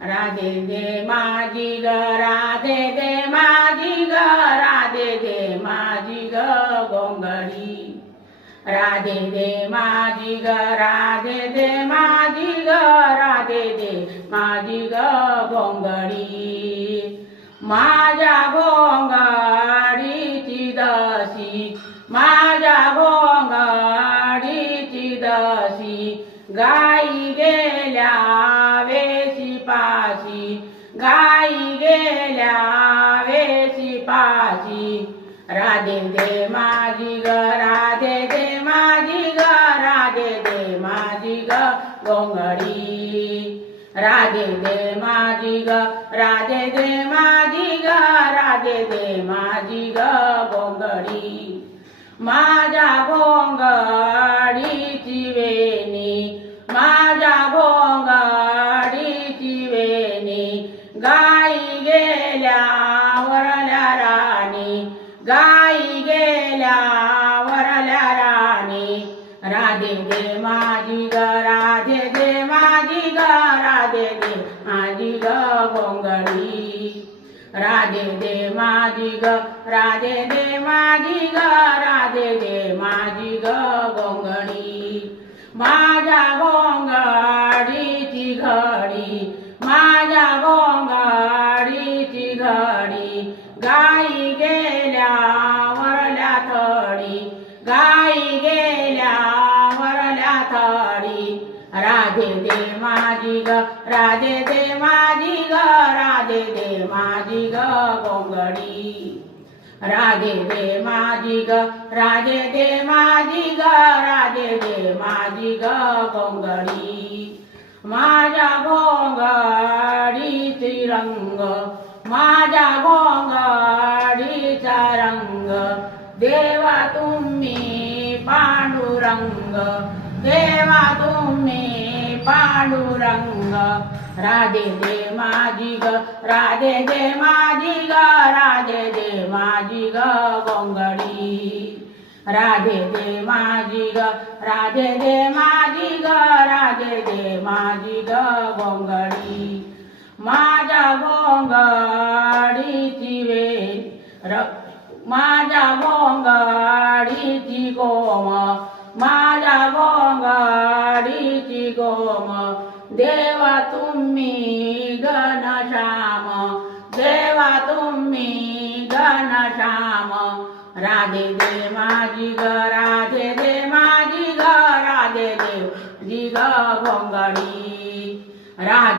राधे दे माझी ग राधे दे माझी ग राधे दे माझी ग गोंगडी राधे दे माझी ग राधे दे माझी ग राधे दे माझी ग गोंगडी माझ्या गोंगडीची दसी माझ्या गोंगडीची दसी गाई गेल्या वेशी पाशी गाई गेल्या वेशी पाशी राधे दे माझी ग राधे दे माझी ग राधे दे माझी ग गोंगडी राधे दे माझी ग राधे दे माझी ग राधे दे माझी ग गोंगडी माझ्या गोंगडीची वेणी माझ्या गोंगडीची वेणी गाई गेल्या वरल्या राणी गाई गेल्या वरल्या राणी राधे दे माझी ग राधे दे माझी ग राधे दे माझी ग गोंगडी राधे दे माझी ग राधे दे माझी ग राधे दे माझी ग गोंगडी माझ्या गोंगडीची घडी माझ्या गोंगडीची घडी गाई गेल्या वरल्या थडी गाई गेल्या वरल्या थडी राधे दे माझी ग राधे दे माझी ग राधे दे माझी ग गोंगडी राधे दे माझी ग राधे दे माझी ग राधे दे माझी ग गोंगडी माझ्या गोंगडीची रंग माझ्या गोंगडीचा रंग देवा तुम्ही पांडुरंग देवा तुम्ही पांडुरंग राधे दे माझी ग राधे दे माझी ग राधे दे माझी ग गोंगडी राधे दे माझी ग राधे दे माझी ग राधे दे माझी ग गोंगडी माझ्या गोंगडीची वेल माझ्या गोंगडीची गोम माझ्या गोंगडीची गोम देवा तुम्ही घनश्याम देवा तुम्ही घनश्याम राधे दे माझी ग राधे दे माझी ग राधे दे माझी ग गोंगडी राधे